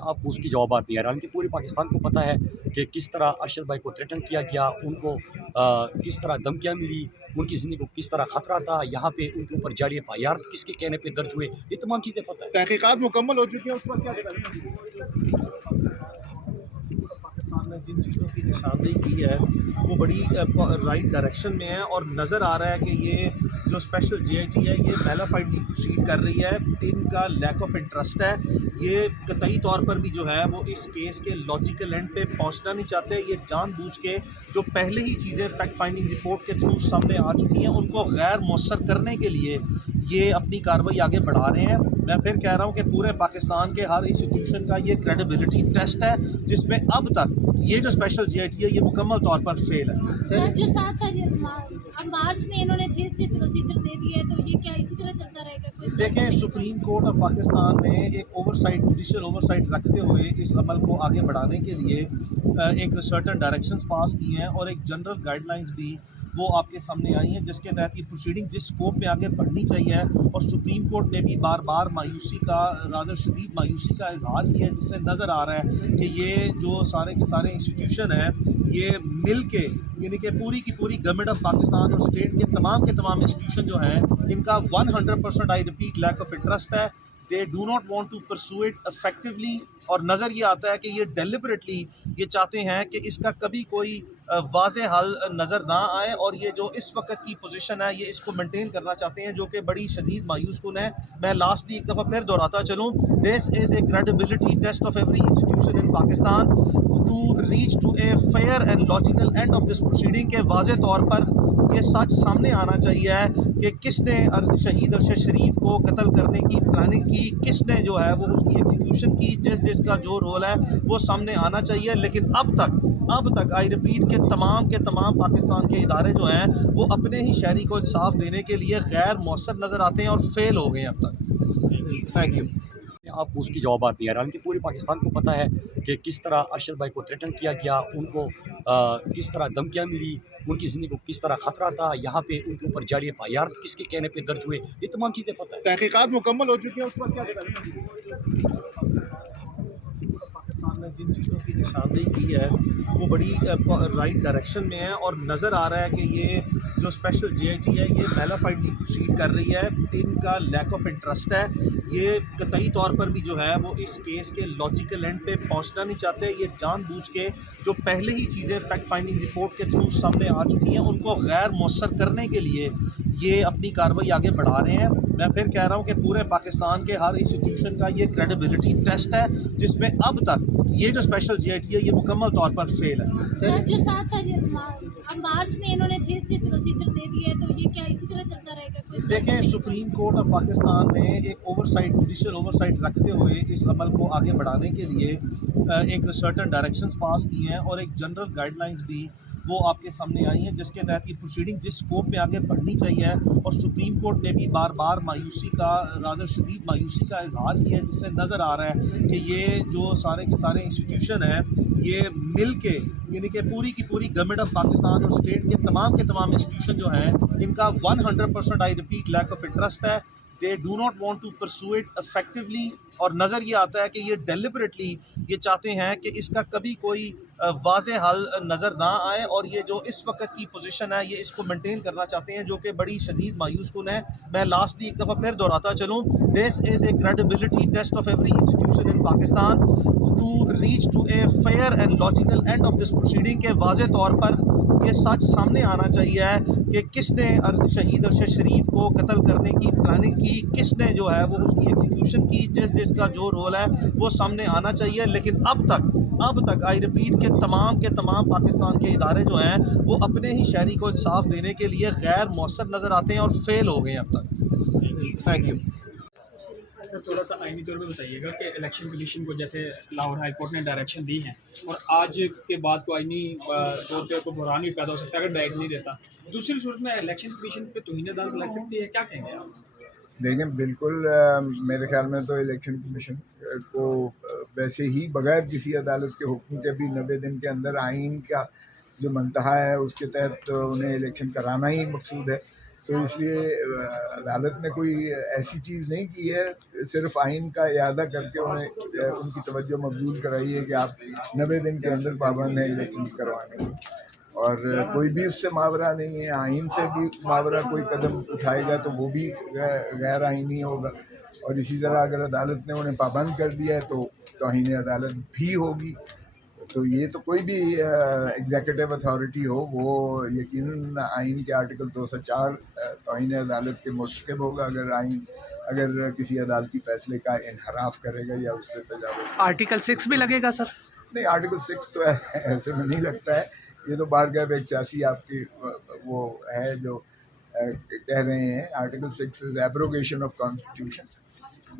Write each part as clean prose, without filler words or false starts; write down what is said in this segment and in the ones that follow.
आपको उसकी जवाबात नहीं आ रहा, हालांकि पूरे पाकिस्तान को पता है कि किस तरह अरशद भाई को थ्रेटन किया गया, उनको किस तरह धमकियाँ मिली, उनकी ज़िंदगी को किस तरह ख़तरा था, यहाँ पे उनके ऊपर जारी एफ.आई.आर किसके कहने पे दर्ज हुए, ये तमाम चीज़ें पता है। तहकीकात मुकम्मल हो चुकी है, उस पर क्या कहना पाकिस्तान ने जिन चीज़ों की निशानदेही की है वो बड़ी राइट डायरेक्शन में है, और नज़र आ रहा है कि ये जो स्पेशल जीआईटी है ये मैलाफाइडली प्रोसीड कर रही है। इनका लैक ऑफ इंटरेस्ट है, ये कतई तौर पर भी जो है वो इस केस के लॉजिकल एंड पे पहुंचना नहीं चाहते। ये जानबूझ के जो पहले ही चीज़ें फैक्ट फाइंडिंग रिपोर्ट के थ्रू सामने आ चुकी हैं उनको गैर मौसर करने के लिए ये अपनी कार्रवाई आगे बढ़ा रहे हैं। मैं फिर कह रहा हूँ कि पूरे पाकिस्तान के हर इंस्टीट्यूशन का ये क्रेडिबिलिटी टेस्ट है, जिसमें अब तक ये जो स्पेशल जीआईटी है ये मुकम्मल तौर पर फेल है। सर जो 7 अब मार्च में इन्होंने फिर से प्रोसीजर दे दिया है, तो ये क्या इसी तरह चलता रहेगा? कोई देखें, सुप्रीम कोर्ट ऑफ पाकिस्तान ने एक ओवरसाइट, जुडिशल ओवरसाइट रखते हुए इस अमल को आगे बढ़ाने के लिए एक सर्टन डायरेक्शंस पास की हैं और एक जनरल गाइडलाइंस भी वो आपके सामने आई हैं, जिसके तहत ये प्रोसीडिंग जिस स्कोप में आगे बढ़नी चाहिए। और सुप्रीम कोर्ट ने भी बार बार मायूसी का, रादर शदीद मायूसी का इजहार किया है, जिससे नज़र आ रहा है कि ये जो सारे के सारे इंस्टीट्यूशन हैं ये मिल के, यानी कि पूरी की पूरी गवर्नमेंट ऑफ पाकिस्तान और स्टेट के तमाम इंस्टीट्यूशन जो हैं इनका 100% I repeat lack of interest है। They do not want to pursue it effectively, और नज़र ये आता है कि ये डेलिबरेटली ये चाहते हैं कि इसका कभी कोई वाज़े हल नज़र ना आए, और ये जो इस वक्त की पोजीशन है ये इसको मेंटेन करना चाहते हैं, जो कि बड़ी शदीद मायूस कुन है। मैं लास्टली एक दफ़ा फिर दोहराता चलूँ, this is a credibility test of every institution in Pakistan to reach to a fair and logical end of this proceeding के वाज़े तौर पर ये सच सामने आना चाहिए कि किसने शहीद अरशद शरीफ को कत्ल करने की प्लानिंग की, किसने जो है वो उसकी एग्जीक्यूशन की, जिसका जो रोल है वो सामने आना चाहिए। लेकिन अब तक आई रिपीट के तमाम पाकिस्तान के इदारे जो हैं वो अपने ही शहरी को इंसाफ देने के लिए गैर मौसर नज़र आते हैं और फेल हो गए हैं अब तक। Thank you. आपको उसकी जवाबात नहीं आ रहा, हालांकि पूरे पाकिस्तान को पता है कि किस तरह अरशद भाई को थ्रेटन किया गया, उनको किस तरह धमकियाँ मिली, उनकी ज़िंदगी को किस तरह ख़तरा था, यहाँ पे उनके ऊपर जारी एफ.आई.आर किसके कहने पे दर्ज हुए, ये तमाम चीज़ें पता है। तहकीकात मुकम्मल हो चुकी है, उस पर क्या कहना पाकिस्तान ने जिन चीज़ों की निशानदेही की है वो बड़ी राइट डायरेक्शन में है, और नज़र आ रहा है कि ये जो स्पेशल जीआईटी है ये मैलाफाइडली प्रोसीड कर रही है। इनका लैक ऑफ इंटरेस्ट है, ये कतई तौर पर भी जो है वो इस केस के लॉजिकल एंड पे पहुंचना नहीं चाहते। ये जानबूझ के जो पहले ही चीज़ें फैक्ट फाइंडिंग रिपोर्ट के थ्रू सामने आ चुकी हैं उनको गैर मौसर करने के लिए ये अपनी कार्रवाई आगे बढ़ा रहे हैं। मैं फिर कह रहा हूँ कि पूरे पाकिस्तान के हर इंस्टीट्यूशन का ये क्रेडिबिलिटी टेस्ट है, जिसमें अब तक ये जो स्पेशल जीआईटी है ये मुकम्मल तौर पर फेल है। सर जो 7 अब मार्च में इन्होंने फिर से प्रोसीजर दे दिया है, तो ये क्या इसी तरह चलता रहेगा? कोई देखें, सुप्रीम कोर्ट ऑफ पाकिस्तान ने एक ओवरसाइट, जुडिशल ओवरसाइट रखते हुए इस अमल को आगे बढ़ाने के लिए एक सर्टन डायरेक्शंस पास की हैं और एक जनरल गाइडलाइंस भी वो आपके सामने आई हैं, जिसके तहत ये प्रोसीडिंग जिस स्कोप में आगे बढ़नी चाहिए। और सुप्रीम कोर्ट ने भी बार बार मायूसी का, रादर शदीद मायूसी का इजहार किया है, जिससे नज़र आ रहा है कि ये जो सारे के सारे इंस्टीट्यूशन हैं ये मिल के, यानी कि पूरी की पूरी गवर्नमेंट ऑफ पाकिस्तान और स्टेट के तमाम इंस्टीट्यूशन जो हैं इनका 100% I repeat lack of interest है। They do not want to pursue it effectively, और नज़र ये आता है कि ये डेलिबरेटली ये चाहते हैं कि इसका कभी कोई वाज़े हल नज़र ना आए, और ये जो इस वक्त की पोजीशन है ये इसको मेंटेन करना चाहते हैं, जो कि बड़ी शदीद मायूस कुन है। मैं लास्टली एक दफ़ा फिर दोहराता चलूँ, this is a credibility test of every institution in Pakistan to reach to a fair and logical end of this proceeding के वाज़े तौर पर ये सच सामने आना चाहिए कि किसने शहीद अरशद शरीफ को कत्ल करने की प्लानिंग की, किसने जो है वो उसकी एग्जीक्यूशन की, जिसका जो रोल है वो सामने आना चाहिए। लेकिन अब तक आई रिपीट के तमाम पाकिस्तान के इदारे जो हैं वो अपने ही शहरी को इंसाफ देने के लिए गैर मौसर नज़र आते हैं और फेल हो गए हैं अब तक। Thank you. सर थोड़ा सा आइनी तौर पे बताइएगा कि इलेक्शन कमीशन को जैसे लाहौर हाई कोर्ट ने डायरेक्शन दी है और आज के बाद को आइनी तौर पे कोई बहरान भी पैदा हो सकता है अगर डायरेक्ट नहीं देता, दूसरी सूरत में इलेक्शन कमीशन पे तौहीन अदालत लग सकती है, क्या कहेंगे आप? देखें, बिल्कुल मेरे ख्याल में तो इलेक्शन कमीशन को वैसे ही बगैर किसी अदालत के हुक्म के भी 90 दिन के अंदर आइन का जो मंतहा है उसके तहत उन्हें इलेक्शन कराना ही मकसूद है। तो इसलिए अदालत ने कोई ऐसी चीज़ नहीं की है صرف آئین کا اعادہ کر کے انہیں ان کی توجہ مبذول کرائی ہے کہ آپ 90 دن کے اندر پابند ہیں الیکشنز کروانے کی، اور کوئی بھی اس سے ماورا نہیں ہے. آئین سے بھی ماورا کوئی قدم اٹھائے گا تو وہ بھی غیر آئینی ہوگا، اور اسی طرح اگر عدالت نے انہیں پابند کر دیا ہے تو توہین عدالت بھی ہوگی. تو یہ تو کوئی بھی ایگزیکٹو اتھارٹی ہو وہ یقیناً آئین کے آرٹیکل 204 توہین عدالت کے مرتکب ہوگا اگر کسی عدالتی فیصلے کا انحراف کرے گا یا اس سے تجاوز. آرٹیکل 6 بھی لگے گا سر؟ نہیں، آرٹیکل 6 تو ایسے میں نہیں لگتا ہے. یہ تو بارگاہ 81 آپ کی وہ ہے جو کہہ رہے ہیں. Article 6 is abrogation of constitution.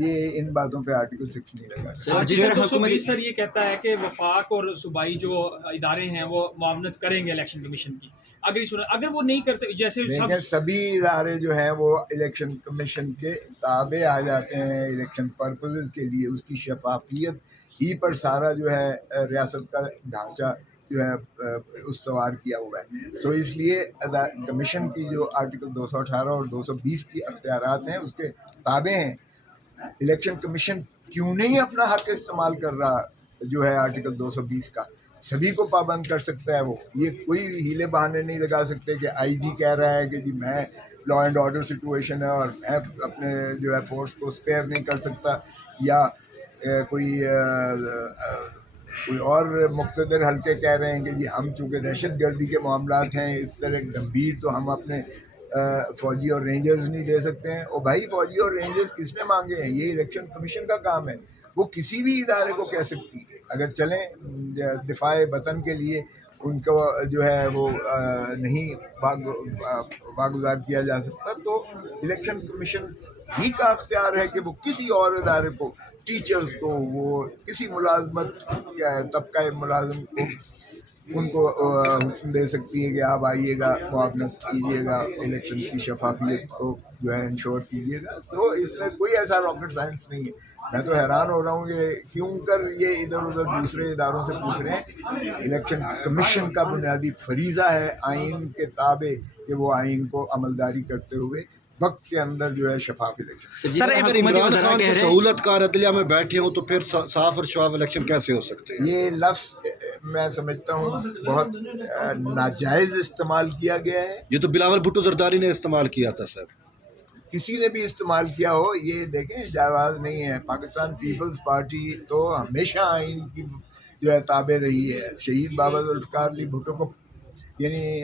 یہ ان باتوں پہ آرٹیکل 6 نہیں لگا. آرٹیکل 220 سر یہ کہتا ہے کہ وفاق اور صوبائی جو ادارے ہیں وہ معاونت کریں گے الیکشن کمیشن کی. اگر وہ نہیں کرتے، جیسے دیکھیں سبھی ادارے جو ہیں وہ الیکشن کمیشن کے تابع آ جاتے ہیں الیکشن پرپزز کے لیے. اس کی شفافیت ہی پر سارا جو ہے ریاست کا ڈھانچہ جو ہے استوار کیا ہوا ہے. تو اس لیے کمیشن کی جو آرٹیکل 218 اور 220 کی اختیارات ہیں اس کے تابع ہیں. الیکشن کمیشن کیوں نہیں اپنا حق استعمال کر رہا جو ہے آرٹیکل 220 کا؟ سبھی کو پابند کر سکتا ہے وہ. یہ کوئی ہیلے بہانے نہیں لگا سکتے کہ آئی جی کہہ رہا ہے کہ جی میں لا اینڈ آرڈر سچویشن ہے اور میں اپنے جو ہے فورس کو اسپیئر نہیں کر سکتا، یا کوئی اور مقتدر حلقے کہہ رہے ہیں کہ جی ہم چونکہ دہشت گردی کے معاملات ہیں اس طرح گمبھیر تو ہم اپنے فوجی اور رینجرز نہیں دے سکتے ہیں. اور بھائی فوجی اور رینجرز کس نے مانگے ہیں؟ یہ الیکشن کمیشن کا کام ہے. وہ کسی بھی ادارے کو کہہ سکتی ہے اگر چلیں دفاع وطن کے لیے ان کو جو ہے وہ نہیں واگزار کیا جا سکتا تو الیکشن کمیشن ہی کا اختیار ہے کہ وہ کسی اور ادارے کو، ٹیچرز کو، وہ کسی ملازمت طبقہ ملازم کو ان کو حکم دے سکتی ہے کہ آپ آئیے گا، معاونت کیجیے گا، الیکشن کی شفافیت کو جو ہے انشور کیجیے گا. تو اس میں کوئی ایسا راکٹ سائنس نہیں ہے. میں تو حیران ہو رہا ہوں کہ کیوں کر یہ ادھر ادھر دوسرے اداروں سے پوچھ رہے ہیں. الیکشن کمیشن کا بنیادی فریضہ ہے آئین کے تابع کہ وہ آئین کو عملداری کرتے ہوئے وقت کے اندر جو ہے شفاف الیکشن. سر اگر عمران خان کی سہولت کار عدلیہ میں بیٹھے ہوں تو پھر صاف اور شفاف الیکشن کیسے ہو سکتے ہیں؟ یہ لفظ میں سمجھتا ہوں بہت ناجائز استعمال کیا گیا ہے. یہ تو بلاول بھٹو زرداری نے استعمال کیا تھا صاحب. کسی نے بھی استعمال کیا ہو یہ دیکھیں جواز نہیں ہے. پاکستان پیپلز پارٹی تو ہمیشہ آئین کی جو ہے تابع رہی ہے. شہید بابا ذوالفقار علی بھٹو کو یعنی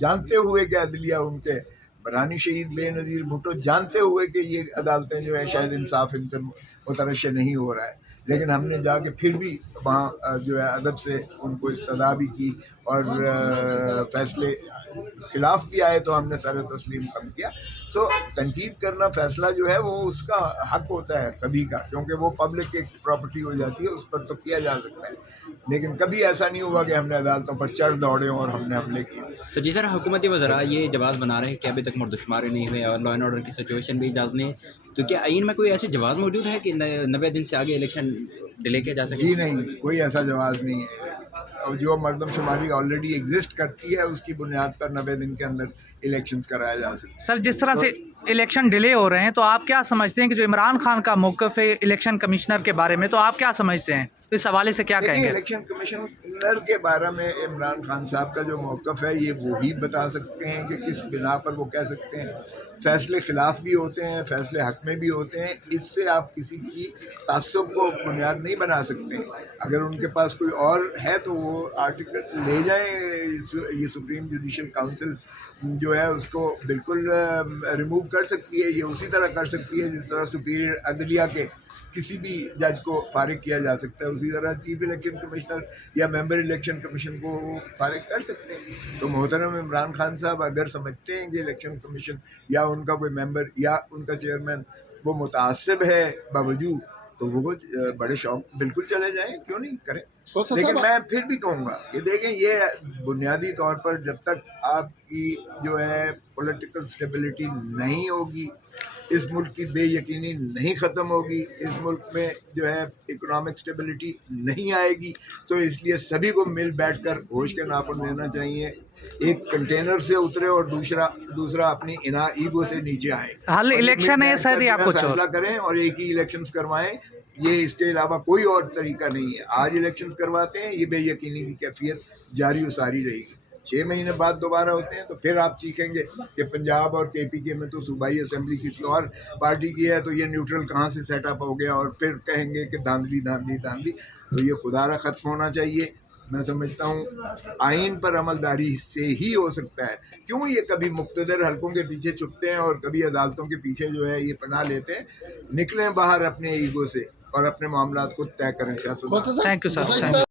جانتے ہوئے کہ عدلیہ ان کے، برانی شہید بے نظیر بھٹو جانتے ہوئے کہ یہ عدالتیں جو ہے شاید انصاف ان سے مترشح نہیں ہو رہا ہے، لیکن ہم نے جا کے پھر بھی وہاں جو ہے ادب سے ان کو استدعا بھی کی اور فیصلے خلاف بھی آئے تو ہم نے سر تسلیم کم کیا. سو تنقید کرنا فیصلہ جو ہے وہ اس کا حق ہوتا ہے سبھی کا، کیونکہ وہ پبلک ایک پراپرٹی ہو جاتی ہے، اس پر تو کیا جا سکتا ہے. لیکن کبھی ایسا نہیں ہوا کہ ہم نے عدالتوں پر چڑھ دوڑے ہوں اور ہم نے حملے کیے. سر جی سر، حکومتی وزراء یہ جواز بنا رہے ہیں کہ ابھی تک مردشماری نہیں ہوئے اور لا اینڈ آرڈر کی سچویشن بھی اجازت نہیں، تو کیا آئین میں کوئی ایسے جواز موجود ہے کہ 90 دن سے آگے الیکشن ڈیلے کیا جا سکے؟ جی نہیں، کوئی ایسا جواز نہیں ہے. جو مردم شماری آلریڈی ایگزسٹ کرتی ہے اس کی بنیاد پر 90 دن کے اندر الیکشنز کرایا جا سکتا ہے. سر جس طرح سے الیکشن ڈیلے ہو رہے ہیں تو آپ کیا سمجھتے ہیں کہ جو عمران خان کا موقف ہے الیکشن کمشنر کے بارے میں، تو آپ کیا سمجھتے ہیں اس حوالے سے کیا کہیں گے؟ الیکشن کمشنر کے بارے میں عمران خان صاحب کا جو موقف ہے یہ وہی بتا سکتے ہیں کہ کس بنا پر وہ کہہ سکتے ہیں. فیصلے خلاف بھی ہوتے ہیں، فیصلے حق میں بھی ہوتے ہیں. اس سے آپ کسی کی تعصب کو بنیاد نہیں بنا سکتے. اگر ان کے پاس کوئی اور ہے تو وہ آرٹیکل لے جائیں. یہ سپریم جوڈیشل کاؤنسل جو ہے اس کو بالکل ریموو کر سکتی ہے. یہ اسی طرح کر سکتی ہے جس طرح سپیریئر عدلیہ کے کسی بھی جج کو فارغ کیا جا سکتا ہے، اسی طرح چیف الیکشن کمشنر یا ممبر الیکشن کمیشن کو وہ فارغ کر سکتے ہیں. تو محترم عمران خان صاحب اگر سمجھتے ہیں کہ الیکشن کمیشن یا ان کا کوئی ممبر یا ان کا چیئرمین وہ متعصب ہے باوجود، تو وہ بڑے شوق بالکل چلے جائیں، کیوں نہیں کریں. لیکن میں پھر بھی کہوں گا کہ دیکھیں یہ بنیادی طور پر جب تک آپ کی جو ہے پولیٹیکل سٹیبلٹی نہیں ہوگی اس ملک کی بے یقینی نہیں ختم ہوگی، اس ملک میں جو ہے اکنامک سٹیبلٹی نہیں آئے گی. تو اس لیے سبھی کو مل بیٹھ کر ہوش کے ناخن لینا چاہیے. ایک کنٹینر سے اترے اور دوسرا اپنی ایگو سے نیچے آئے. حل الیکشن ہے سر یا کچھ اور؟ فیصلہ کریں اور ایک ہی الیکشنز کروائیں. یہ اس کے علاوہ کوئی اور طریقہ نہیں ہے. آج الیکشنز کرواتے ہیں، یہ بے یقینی کی کیفیت جاری و ساری رہے گی. 6 مہینے بعد دوبارہ ہوتے ہیں تو پھر آپ چیخیں گے کہ پنجاب اور KPK میں تو صوبائی اسمبلی کسی اور پارٹی کی ہے تو یہ نیوٹرل کہاں سے سیٹ اپ ہو گیا، اور پھر کہیں گے کہ دھاندلی. تو یہ خدا را ختم ہونا چاہیے. میں سمجھتا ہوں آئین پر عملداری سے ہی ہو سکتا ہے. کیوں یہ کبھی مقتدر حلقوں کے پیچھے چھپتے ہیں اور کبھی عدالتوں کے پیچھے جو ہے یہ پناہ لیتے ہیں. نکلیں باہر اپنے ایگو سے اور اپنے معاملات کو طے کریں. Thank you sir.